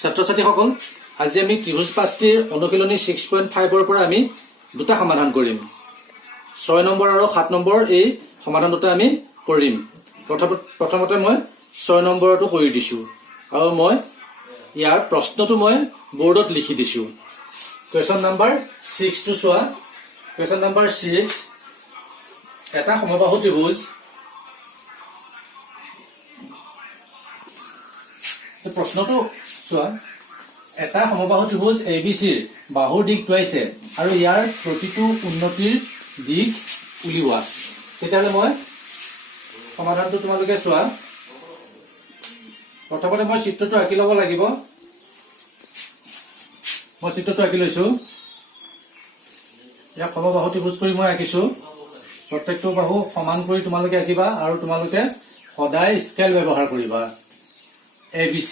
ছাত্ৰ ছাত্ৰীসকল আজি আমি ত্ৰিভুজ পাঁচটিৰ অনুশীলনী 6.5 পৰা আমি দুটা সমাধান কৰিম 6 নম্বৰ আৰু 7 নম্বৰ এই সমাধান দুটা আমি কৰিম প্ৰথমতে মই 6 নম্বৰটো কৰি দিছো আৰু মই ইয়াৰ প্ৰশ্নটো মই বোৰ্ডত লিখি দিছো কোৱেশ্চন নম্বৰ 6 টো চোৱা কোৱেশ্চন নম্বৰ 6 এটা সমবাহু ত্ৰিভুজ প্ৰশ্নটো চোৱা এটা সমবাহু ত্ৰিভুজ এবিসিৰ বাহুৰ দিক দুইছে আৰু ইয়াৰ প্ৰতিটো উন্নতিৰ দিক উলিওৱা তেতিয়ালে মই সমাধানটো তোমালোকে চোৱা প্ৰথমতে মই চিত্ৰটো আঁকি ল'ব লাগিব মই চিত্ৰটো আঁকি লৈছো ইয়াক সমবাহু ত্ৰিভুজ কৰি মই আঁকিছো প্ৰত্যেকটো বাহু সমান কৰি তোমালোকে আঁকিবা আৰু তোমালোকে সদায় স্কেল ব্যৱহাৰ কৰিবা ABC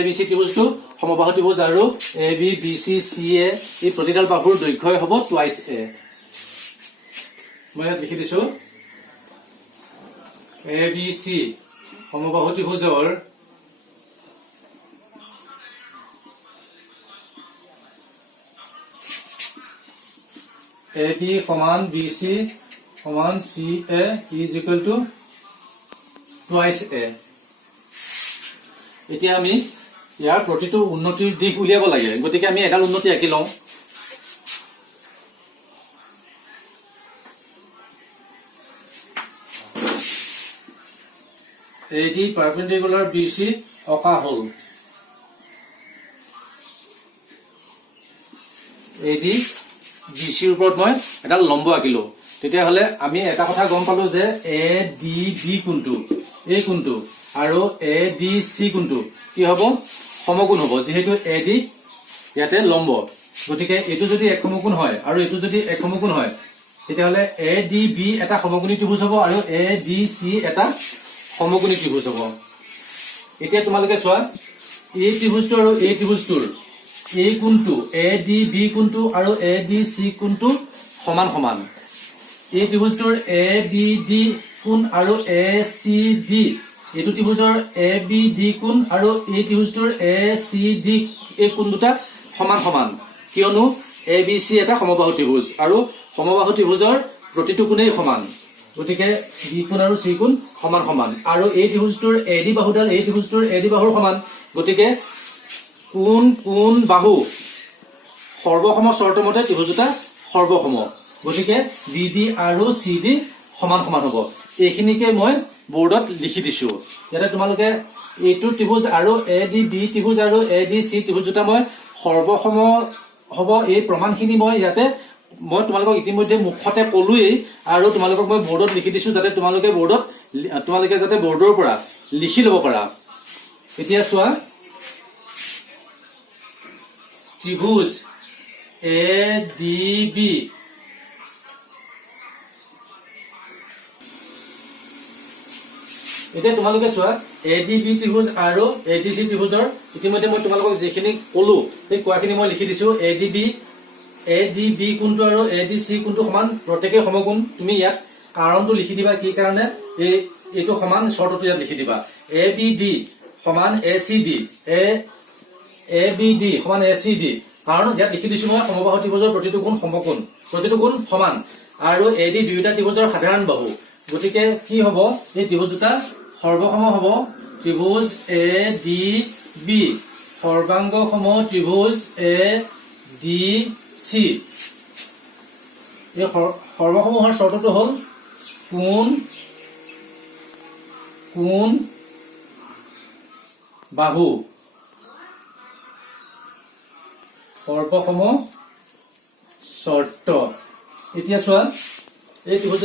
ABC ত্ৰিভুজটো সমবাহু ত্ৰিভুজ আৰু AB BC CA এই প্ৰতিডাল বাহুৰ দৈৰ্ঘ্য হ'ব টুৱাইস A মই ইয়াত লিখি দিছো ABC সমবাহু ত্ৰিভুজৰ AB সমান BC সমান CA is equal to twice A এতিয়া আমি ইয়াৰ প্ৰতিটো উন্নতিৰ দিক উলিয়াব লাগে গতিকে আমি এডাল উন্নতি আঁকি লওঁ AD perpendicular BC অকা হল AD BC ৰ ওপৰত মই এডাল লম্ব আঁকিলো তেতিয়া হলে আমি এটা কথা গম পালো যে ADB কোণটো এই কোণটো আৰু ADC কোণটো কি হ'ব সমকোণ হ'ব যেহেতু AD ইয়াতে লম্ব গতিকে এটো যদি এক সমকোণ হয় আৰু এটো যদি এক সমকোণ হয় তেতিয়া হলে ADB এটা সমকোণী ত্ৰিভুজ হ'ব আৰু ADC এটা সমকোণী ত্ৰিভুজ হ'ব এতিয়া তোমালোকে চোৱা এই ত্ৰিভুজটো আৰু এই ত্ৰিভুজটোৰ এই কোণটো ADB কোণটো আৰু ADC কোণটো সমান সমান এই ত্ৰিভুজটোৰ ABD কোণ আৰু ACD এটো ত্ৰিভুজৰ ABD কোণ আৰু এই ত্ৰিভুজটোৰ ACD এই কোণ দুটা সমান সমান কিয়নো ABC এটা সমবাহু ত্ৰিভুজ আৰু সমবাহু ত্ৰিভুজৰ প্ৰতিটো কোণেই সমান গতিকে B কোণ আৰু C কোণ সমান সমান আৰু এই ত্ৰিভুজটোৰ AD বাহুডাল এই ত্ৰিভুজটোৰ AD বাহুৰ সমান গতিকে কোণ কোণ বাহু সৰ্বসম শৰ্ত মতে ত্ৰিভুজ দুটা সৰ্বসম গতিকে BD আৰু CD সমান সমান হ'ব এইখিনিকে মই বোৰ্ডত লিখি দিছো ইয়াতে তোমালোকে এইটো ত্ৰিভুজ আৰু ADB ত্ৰিভুজ আৰু ADC ত্ৰিভুজ দুটা মই সৰ্বসম হ'ব এই প্ৰমাণখিনি মই ইয়াতে মই তোমালোকক ইতিমধ্যে মুখতে কলোই আৰু তোমালোকক মই বোৰ্ডত লিখি দিছো যাতে তোমালোকে যাতে বোৰ্ডৰ পৰা লিখি ল'ব পাৰা এতিয়া চোৱা ত্ৰিভুজ ADB এতিয়া তোমালোকে চোৱা ADB ত্ৰিভুজ আৰু ADC ত্ৰিভুজৰ ইতিমধ্যে মই তোমালোকক যেখিনি কলো এই কোৱাখিনি মই লিখি দিছো ADB কোণটো আৰু ADC কোণটো সমান প্ৰত্যেকই সমকোণ তুমি ইয়াত কাৰণটো লিখি দিবা কি কাৰণে এইটো সমান শৰ্তটো ইয়াত লিখি দিবা ABD সমান ACD ABD সমান ACD কাৰণ ইয়াত লিখি দিছো মই সমবাহু ত্ৰিভুজৰ প্ৰতিটো কোণ সমকোণ প্ৰতিটো কোণ সমান আৰু AD দুয়োটা ত্ৰিভুজৰ সাধাৰণ বাহু গতিকে কি হ'ব এই ত্ৰিভুজ দুটা সৰ্বসম হ'ব ত্ৰিভুজ ADB সৰ্বাংগ সম ত্ৰিভুজ ADC এই সৰ্বসমৰ শৰ্তটো হ'ল কোণ কোণ বাহু সৰ্বসম শৰ্ত এতিয়া চোৱা এই ত্ৰিভুজ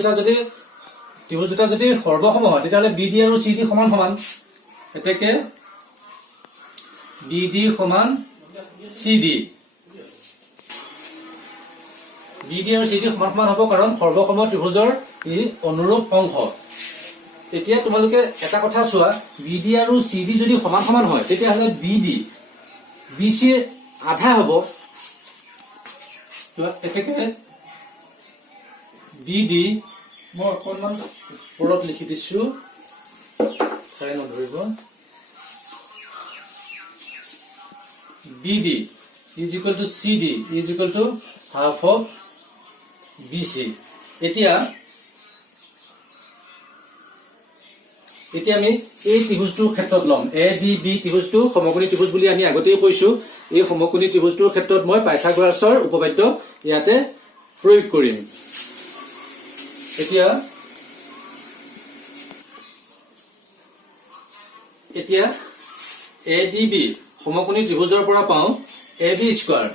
দুটা যদি সৰ্বসম হয় তেতিয়াহ'লে BD আৰু CD সমান সমান এতেকে BD সমান CD BD আৰু CD সমান সমান হ'ব কাৰণ সৰ্বসম ত্ৰিভুজৰ ই অনুৰূপ অংশ এতিয়া তোমালোকে এটা কথা চোৱা BD আৰু CD যদি সমান সমান হয় তেতিয়াহ'লে BD BC আধা হ'ব এতেকে BD মই অকণমান ওপৰত লিখি দিছো ঠাই নধৰিব BD is equal to CD is equal to half of BC. এতিয়া আমি এই ত্ৰিভুজটোৰ ক্ষেত্ৰত লম ADB ত্ৰিভুজটো সমকোণী ত্ৰিভুজ বুলি আমি আগতেই কৈছো এই সমকোণী ত্ৰিভুজটোৰ ক্ষেত্ৰত মই পাইথাগোৰাছৰ উপপাদ্য ইয়াতে প্ৰয়োগ কৰিম এতিয়া ADB সমকোণী ত্ৰিভুজৰ পৰা পাওঁ AB স্কয়াৰ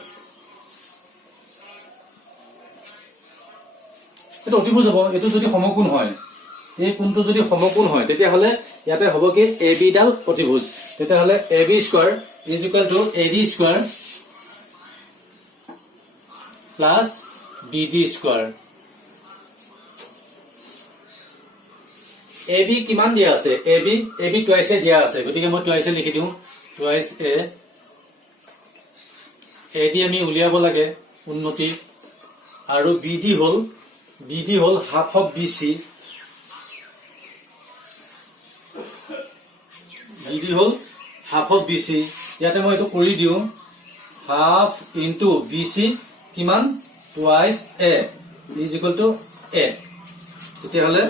এটা অতিভুজ হ'ব এটো যদি সমকোণ হয় এই কোণটো যদি সমকোণ হয় তেতিয়া হলে ইয়াতে হ'ব কি AB ডাল অতিভুজ তেতিয়া হলে AB square is equal to AD square plus BD square AB কিমান দিয়া আছে AB টুৱাইছে দিয়া আছে গতিকে মই টুৱাইছে লিখি দিও টুৱাইস A AD আমি উলিয়াব লাগে উন্নতি আৰু BD hall half of BC BD hall half of BC ইয়াতে মই এটো কৰি দিও হাফ ইনটু BC কিমান twice A is equal to A তেতিয়া হলে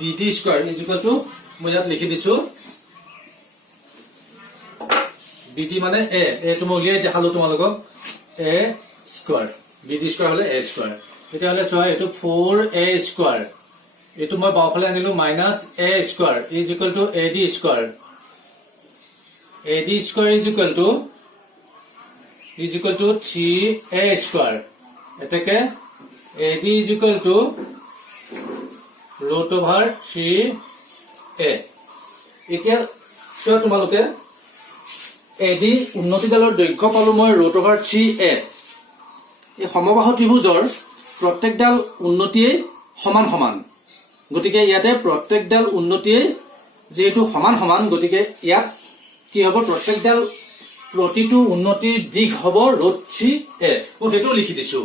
BD square is equal to মই ইয়াত লিখি দিছো BD মানে A এটো মই উলিয়াই দেখালো তোমালোকক A স্কয়াৰ BD স্কয়াৰ হলে A স্কয়াৰ তেতিয়া হলে চোৱা এটো 4A স্কয়াৰ এটো মই বাওফালে আনিলো minus A square is equal to AD square is equal to 3A square এটাকে AD is equal to root over 3A এতিয়া চোৱা তোমালোকে AD উন্নতিডালৰ দৈৰ্ঘ্য পালো মই root over 3A এই সমবাহু ত্ৰিভুজৰ প্ৰত্যেকডাল উন্নতিয়ে সমান সমান গতিকে ইয়াতে প্ৰত্যেকডাল উন্নতিয়ে যেহেতু সমান সমান গতিকে ইয়াত কি হ'ব প্ৰত্যেকডাল প্ৰতিটো উন্নতিৰ দিশ হ'ব root 3A মই হেতু লিখি দিছো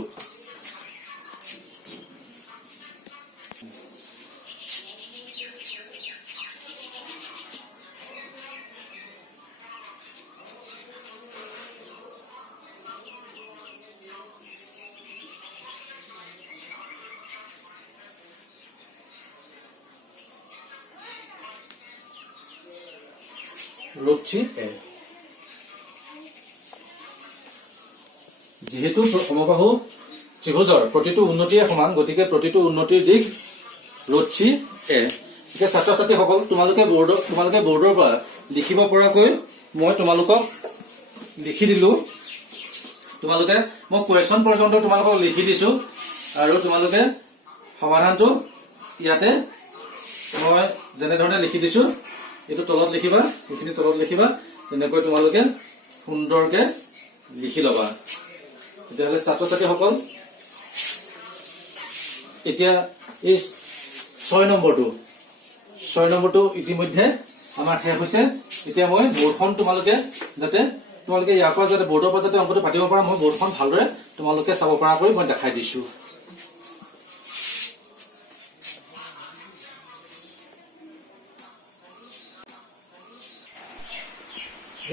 root 3A যেহেতু সমবাহু ত্ৰিভুজৰ প্ৰতিটো উন্নতিয়ে সমান গতিকে প্ৰতিটো উন্নতিৰ দিশ root 3A এতিয়া ছাত্ৰ ছাত্ৰী সকল তোমালোকে বোৰ্ডৰ পৰা লিখিব পৰাকৈ মই তোমালোকক লিখি দিলো তোমালোকে মই কোৱেশ্চন পৰ্যন্ত তোমালোকক লিখি দিছো আৰু তোমালোকে সমাধানটো ইয়াতে মই যেনে ধৰণে লিখি দিছো এটো তলত লিখিবা এখিনি তলত লিখিবা তেনেকৈ তোমালোকে সুন্দৰকে লিখি লবা তেতিয়াহলে ছাত্ৰ ছাত্ৰী সকল এতিয়া এই 6 নম্বৰটো ইতিমধ্যে আমাৰ শেষ হৈছে এতিয়া মই বোৰ্ডখন তোমালোকে ইয়াৰ পৰা যাতে বোৰ্ডৰ পৰা যাতে অংকটো পাতিব পৰা মই বোৰ্ডখন ভালদৰে তোমালোকে চাব পৰাকৈ মই দেখাই দিছো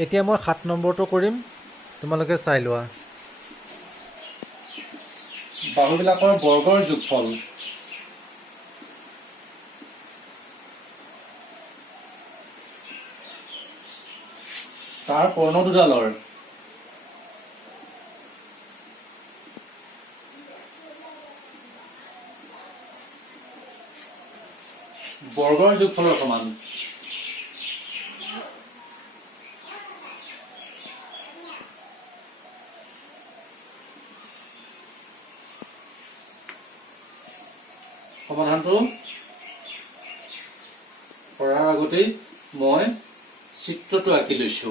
এতিয়া মই 7 নম্বৰটো কৰিম তোমালোকে চাই লোৱা বাহুবিলাকৰ বৰ্গৰ যোগফল তাৰ কৰ্ণ দুডালৰ বৰ্গৰ যোগফলৰ সমান সমাধানটো কৰাৰ আগতেই মই চিত্ৰটো আঁকি লৈছো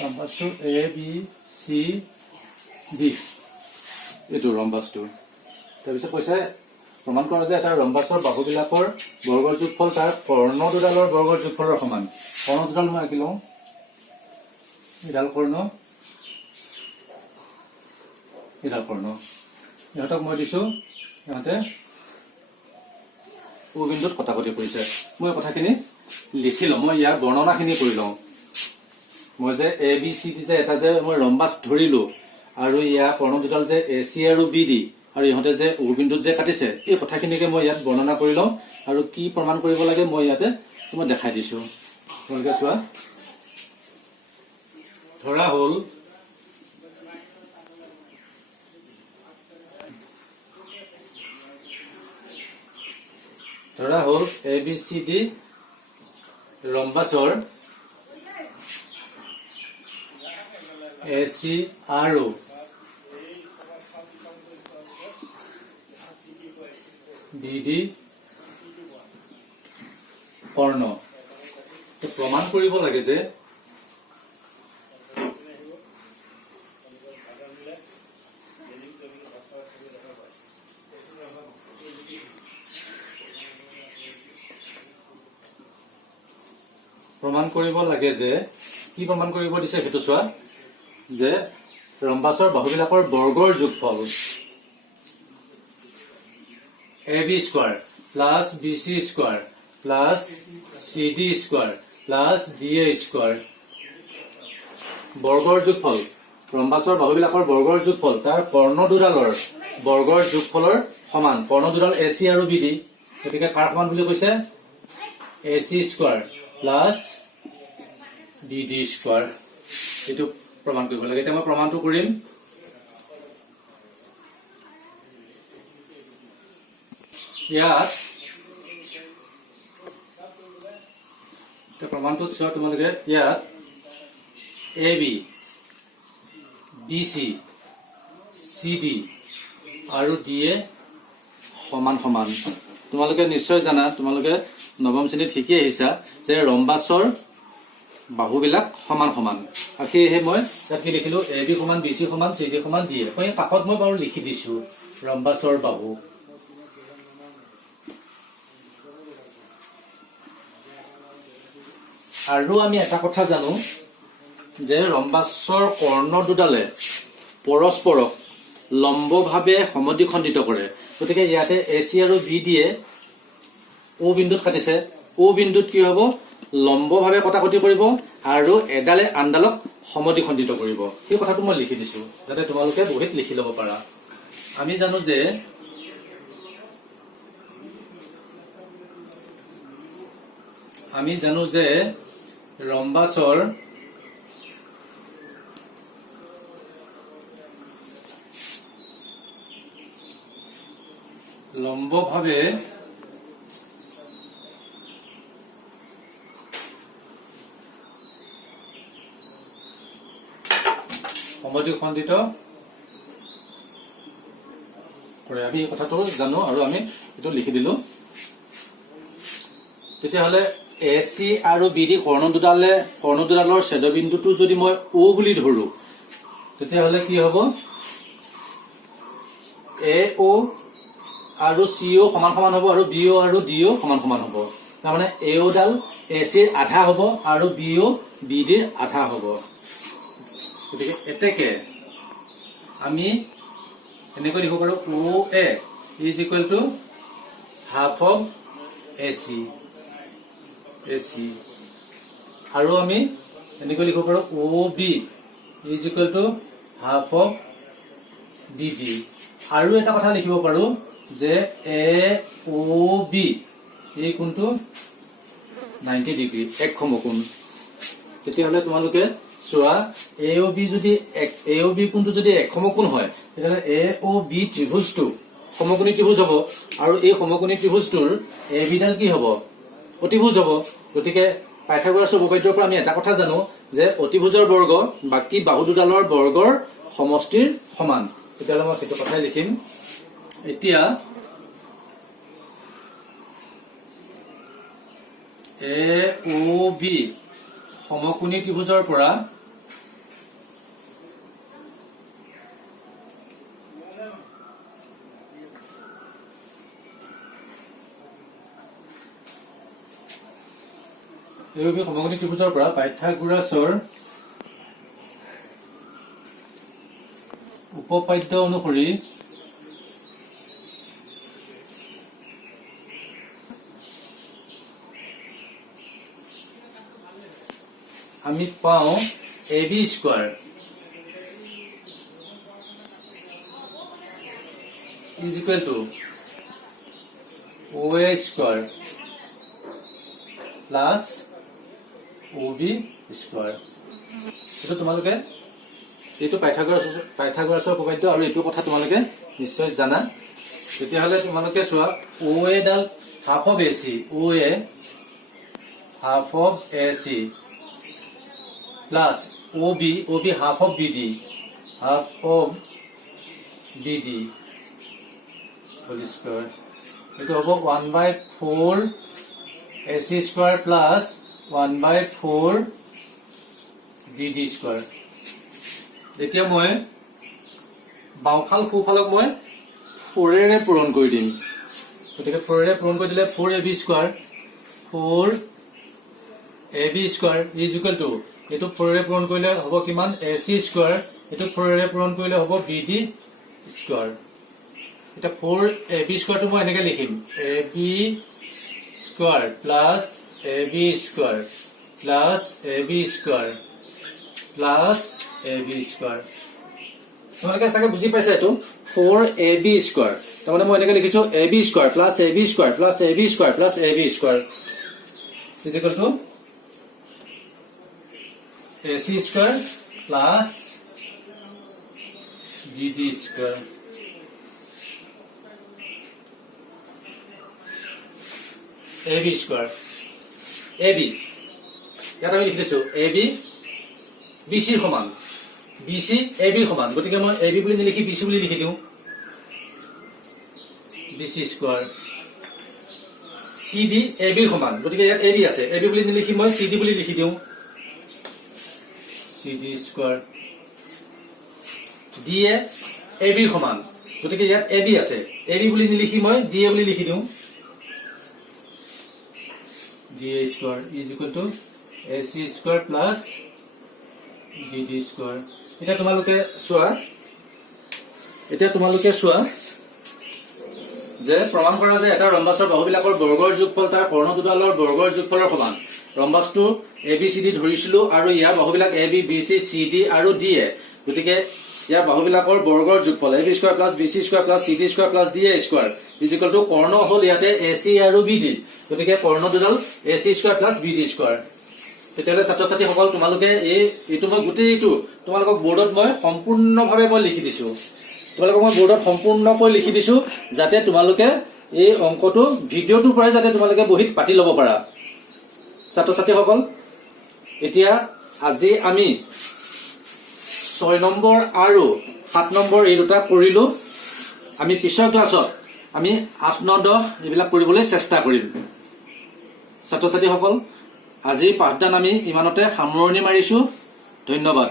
ৰম্বাসটো A B C D এটো ৰম্বাসটো তাৰপিছত কৈছে প্ৰমাণ কৰা যে এটা ৰম্বাসৰ বাহুবিলাকৰ বৰ্গৰ যোগফল তাৰ কৰ্ণ দুডালৰ বৰ্গৰ যোগফলৰ সমান কৰ্ণ দুডাল মই আঁকি লওঁ ইডাল কৰ্ণ ইডাল কৰ্ণ ইহঁতক মই দিছো ইহঁতে O বিন্দুত কটাকটি কৰিছে মই কথাখিনি লিখি লওঁ মই ইয়াৰ বৰ্ণনাখিনি কৰি লওঁ মই যে A B C D যে এটা যে মই ৰম্বাস ধৰিলো আৰু ইয়াৰ কৰ্ণ দুডাল যে AC আৰু BD আৰু ইহঁতে যে O বিন্দুত যে কাটিছে এই কথাখিনিকে মই ইয়াত বৰ্ণনা কৰি লওঁ আৰু কি প্ৰমাণ কৰিব লাগে মই ইয়াতে মই দেখাই দিছো তোমালোকে চোৱা ধৰা হ'ল ABCD ৰম্বাসৰ AC আৰু BD কৰ্ণ প্ৰমাণ কৰিব লাগে যে প্ৰমাণ কৰিব লাগে যে কি প্ৰমাণ কৰিব দিছে হেতু চোৱা যে ৰম্বাসৰ বাহুবিলাকৰ বৰ্গৰ যোগফল AB square plus BC square plus CD square plus DA square বৰ্গৰ যোগফল ৰম্বাসৰ বাহুবিলাকৰ বৰ্গৰ যোগফল তাৰ কৰ্ণ দুডালৰ বৰ্গৰ যোগফলৰ সমান কৰ্ণ দুডাল AC আৰু BD গতিকে কাৰ সমান বুলি কৈছে AC square plus BD square এটো প্ৰমাণ কৰিব লাগে এটা মই প্ৰমাণটো কৰিম ইয়াত এটা প্ৰমাণটো চোৱা তোমালোকে ইয়াত AB BC CD আৰু DA সমান সমান তোমালোকে নিশ্চয় জানা তোমালোকে নৱম শ্ৰেণীত শিকি আহিছা যে ৰম্বাসৰ বাহুবিলাক সমান সমান আৰু সেয়ে মই ইয়াত কি লিখিলো AB সমান BC সমান CD সমান DA মই কাষত মই বাৰু লিখি দিছো ৰম্বাসৰ বাহু আৰু আমি এটা কথা জানো যে ৰম্বাসৰ কৰ্ণ দুডালে পৰস্পৰক লম্বভাৱে সমদ্বিখণ্ডিত কৰে গতিকে ইয়াতে AC আৰু BD এ O বিন্দুত কাটিছে O বিন্দুত কি হ'ব লম্বভাৱে কটাকটি কৰিব আৰু এডালে আনডালক সমদ্বিখণ্ডিত কৰিব এই কথাটো মই লিখি দিছো যাতে তোমালোকে বহিত লিখি ল'ব পাৰা আমি জানো যে ৰম্বাসৰ লম্বভাৱে সমদ্বিখণ্ডিত কৰে আমি এই কথাটো জানো আৰু আমি এটো লিখি দিলো তেতিয়া হলে AC আৰু BD কৰ্ণ দুডালৰ ছেদবিন্দুটো যদি মই O বুলি ধৰো তেতিয়া হলে কি হ'ব AO আৰু CO সমান সমান হ'ব আৰু BO আৰু DO সমান সমান হ'ব তাৰ মানে AO ডাল AC ৰ আধা হ'ব আৰু BO BD ৰ আধা হ'ব গতিকে এতেকে আমি এনেকৈ লিখিব পাৰো OA is equal to half of AC আৰু আমি এনেকৈ লিখিব পাৰো OB is equal to half of BD আৰু এটা কথা লিখিব পাৰো যে AOB এই কোণটো 90 ডিগ্ৰী এক সমকোণ তেতিয়া হলে তোমালোকে চোৱা AOB কোণটো যদি এক সমকোণ হয় তেতিয়াহলে AOB ত্ৰিভুজটো সমকোণী ত্ৰিভুজ হ'ব আৰু এই সমকোণী ত্ৰিভুজটোৰ AB ডাল কি হ'ব অতিভুজ হ'ব গতিকে পাইথাগোৰাছৰ উপপাদ্যৰ পৰা আমি এটা কথা জানো যে অতিভুজৰ বৰ্গ বাকি বাহু দুডালৰ বৰ্গৰ সমষ্টিৰ সমান তেতিয়াহলে মই সেইটো কথাই লিখিম এতিয়া AOB সমকোণী ত্ৰিভুজৰ পৰা AOB সমকোণী ত্ৰিভুজৰ পৰা পাইথাগোৰাছৰ উপপাদ্য অনুসৰি আমি পাওঁ ab square is equal to oa square plus ob square. এটো তোমালোকে এইটো পাইথাগোৰাছৰ উপপাদ্য আৰু এইটো কথা তোমালোকে নিশ্চয় জানা। তেতিয়া হলে তোমালোকে চোৱা oa ডাল half of ac oa half of ac plus ob half of bd whole square eto hobo 1/4 ac square plus 1/4 bd square। এতিয়া মই বাওঁফাল সোঁফালক মই 4 এৰে পূৰণ কৰি দিম। গতিকে 4 এৰে পূৰণ কৰি দিলে 4ab square 4ab square is equal to এটো 4 এৰে পূৰণ কৰিলে হ'ব কিমান ac স্কয়াৰ এটো 4 এৰে পূৰণ কৰিলে হ'ব bd স্কয়াৰ। এটা 4ab স্কয়াৰটো মই এনেকৈ লিখিম ab square plus ab square plus ab square plus ab square. তোমালোকে চাগে বুজি পাইছা এটো 4ab স্কয়াৰ তাৰমানে মই এনেকৈ লিখিছো ab square plus ab square plus ab square plus ab square is equal to ac square plus bd square. ab square ab ইয়াত আমি লিখি দিছো ab bc ৰ সমান bc ab ৰ সমান। গতিকে মই ab বুলি নিলিখি bc বুলি লিখি দিওঁ bc স্কয়াৰ cd ab ৰ সমান। গতিকে ইয়াত ab আছে ab বুলি নিলিখি মই cd বুলি লিখি দিওঁ cd স্কয়াৰ da ab ৰ সমান। গতিকে ইয়াত ab আছে ab বুলি নিলিখি মই da বুলি লিখি দিওঁ da square is equal to ac square plus bd square. এতিয়া তোমালোকে চোৱা যে প্ৰমাণ কৰা যে এটা ৰম্বাসৰ বাহুবিলাকৰ বৰ্গৰ যোগফল তাৰ কৰ্ণ দুডালৰ বৰ্গৰ যোগফলৰ সমান। ৰম্বাসটো abcd ধৰিছিলো আৰু ইয়াৰ বাহুবিলাক ab bc cd আৰু da। গতিকে ইয়াৰ বাহুবিলাকৰ বৰ্গৰ যোগফল ab square plus bc square plus cd square plus da square is equal to কৰ্ণ হল ইয়াতে ac আৰু bd। গতিকে কৰ্ণ দুডাল ac square plus bd square. তেতিয়ালে ছাত্ৰ ছাত্ৰীসকল তোমালোকে এইটো মই গোটেইটো তোমালোকক বোৰ্ডত মই সম্পূৰ্ণভাৱে মই লিখি দিছো যাতে তোমালোকে এই অংকটো ভিডিঅটোৰ পৰাই যাতে তোমালোকে বহিত পাতি ল'ব পাৰা। ছাত্ৰ ছাত্ৰীসকল এতিয়া আজি আমি 6 নম্বৰ আৰু 7 নম্বৰ এই দুটা কৰিলো। আমি পিছৰ ক্লাছত আমি 8 9 10 এইবিলাক কৰিবলৈ চেষ্টা কৰিম। ছাত্ৰ ছাত্ৰীসকল আজিৰ পাঠদান আমি ইমানতে সামৰণি মাৰিছো। ধন্যবাদ।